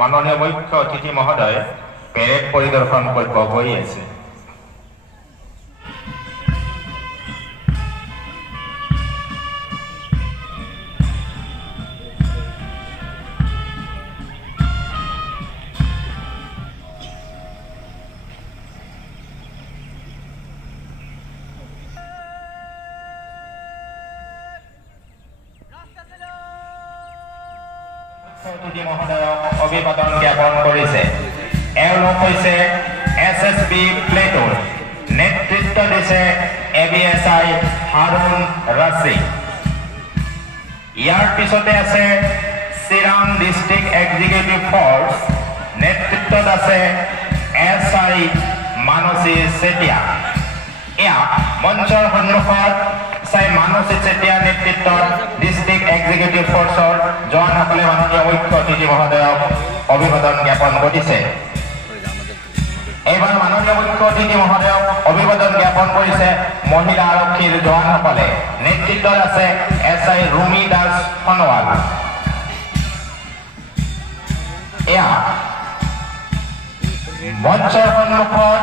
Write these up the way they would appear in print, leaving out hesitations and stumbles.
মাননীয় মুখ্য অতিথি মহোদয় পেৰেড পৰিদৰ্শন কৰিব গৈ আছে। অতিথি মহোদয়ক অভিবাদন জ্ঞাপন কৰিছে। এওঁলোক হৈছে SSB প্লেটুন, নেতৃত্ব দিছে ABSI হাৰুণ ৰাছিদ। ইয়াৰ পিছতে আছে চিৰাং ডিষ্ট্ৰিক্ট এক্সিকিউটিভ ফৰ্চ, নেতৃত্বত আছে SI মানসী চেতিয়া। এয়া মঞ্চৰ সন্মুখত মানসী চেতিয়া নেতৃত্বত ডিষ্ট্ৰিক্ট এক্সিকিউটিভ ফৰ্চৰ জোৱানসকলে মাননীয় মুখ্য অতিথি মহোদয়ক অভিবাদন জ্ঞাপন কৰিছে। এইবাৰ মাননীয় মুখ্য অতিথি মহোদয়ক অভিবাদন জ্ঞাপন কৰিছে মহিলা আৰক্ষীৰ জোৱানসকলে, নেতৃত্বত আছে SI ৰুমি দাস সোণোৱাল। এয়া মঞ্চৰ সন্মুখত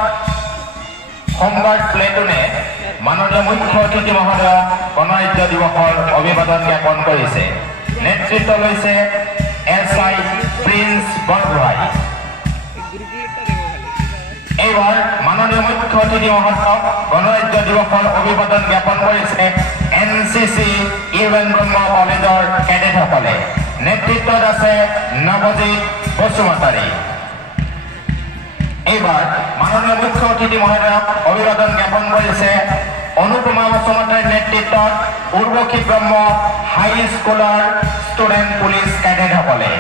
হোমগাৰ্ড প্লেটুনে মাননীয় মুখ্য অতিথি মহোদয়ক গণৰাজ্য দিৱসৰ অভিবাদন জ্ঞাপন কৰিছে। নেতৃত্ব লৈছে SI প্ৰিন্স বৰগোহাঁই। এইবাৰ মাননীয় মুখ্য অতিথি মহোদয়ক গণৰাজ্য দিৱসৰ অভিবাদন জ্ঞাপন কৰিছে NCC ইউএন ব্ৰহ্ম কলেজৰ কেডেটসকলে, নেতৃত্বত আছে নৱজিৎ বসুমতাৰী। এইবাৰ মাননীয় মুখ্য অতিথি মহোদয়ক অভিবাদন জ্ঞাপন কৰিছে অনুপমা বসুমতাৰীৰ নেতৃত্বত উৰ্বশী ব্ৰহ্ম হাইস্কুলৰ ষ্টুডেণ্ট পুলিচ কেডেটসকলে।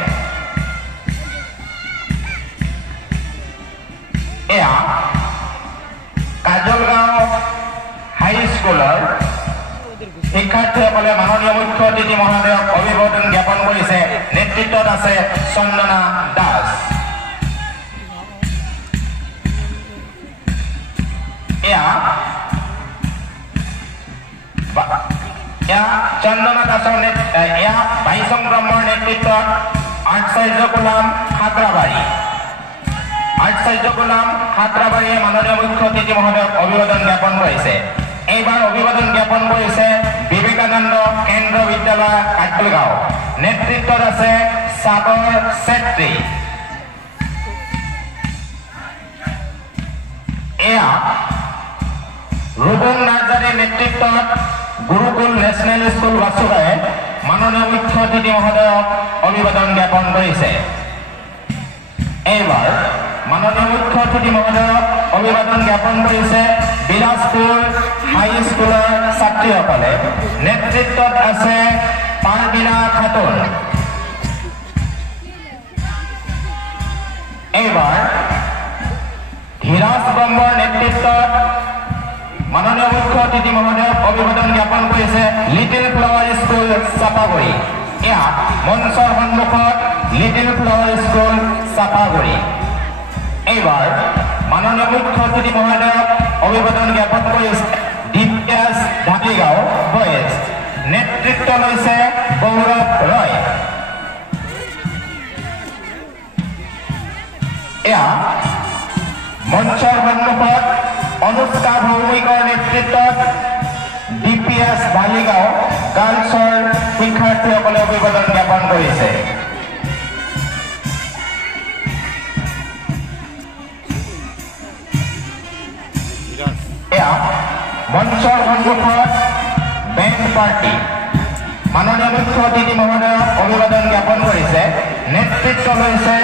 এয়া কাজলগাঁও হাইস্কুলৰ শিক্ষাৰ্থীসকলে মাননীয় মুখ্য অতিথি মহোদয়ক অভিবাদন জ্ঞাপন কৰিছে, নেতৃত্বত আছে চন্দনা দাস। এয়া চন্দনা দাসৰ এয়া ভাইচং ব্ৰহ্মৰ নেতৃত্বত আচাৰ্য গোলাম খাত্ৰাবাৰীয়ে মাননীয় মুখ্য অতিথি মহোদয়ক অভিবাদন জ্ঞাপন কৰিছে। এইবাৰ অভিবাদন জ্ঞাপন কৰিছে বিবেকানন্দ কেন্দ্ৰ বিদ্যালয় কাজলগাঁও, নেতৃত্বত আছে সাগৰ ছেত্ৰী। এয়া ৰুবং নাৰ্জাৰীৰ নেতৃত্বত গুৰুকুল নেশ্যনেল স্কুল বাছুগাঁৱে মাননীয় মুখ্য অতিথি মহোদয়ক অভিবাদন জ্ঞাপন কৰিছে। এইবাৰ মাননীয় মুখ্য অতিথি মহোদয়ক অভিবাদন জ্ঞাপন কৰিছে বিলাসপুৰ হাইস্কুলৰ ছাত্ৰীসকলে, নেতৃত্বত আছে পাৰবিনা খাতুন। এইবাৰ ধীৰাজ ব্ৰহ্মৰ নেতৃত্বত মাননীয় মুখ্য অতিথি মহোদয়ক অভিবাদন জ্ঞাপন কৰিছে লিটিল ফ্লাৱাৰ স্কুল চাপাগুৰি। এয়া মঞ্চৰ সন্মুখত লিটিল ফ্লাৱাৰ স্কুল চাপাগুৰি। এইবাৰ মাননীয় মুখ্য অতিথি মহোদয়ক অভিবাদন জ্ঞাপন কৰিছে DPS ঢাকিগাঁও বয়েজ, নেতৃত্ব লৈছে গৌৰৱ ৰয়। এয়া মঞ্চৰ সন্মুখত অনুষ্কা ভৌমিকৰ নেতৃত্বত DPS বালিগাঁও গাৰ্লছৰ শিক্ষাৰ্থীসকলে অভিবাদন জ্ঞাপন কৰিছে। এয়া মঞ্চৰ সন্মুখত বেণ্ড পাৰ্টি, মাননীয় মুখ্য অতিথি মহোদয়ক অভিবাদন জ্ঞাপন কৰিছে, নেতৃত্ব লৈছে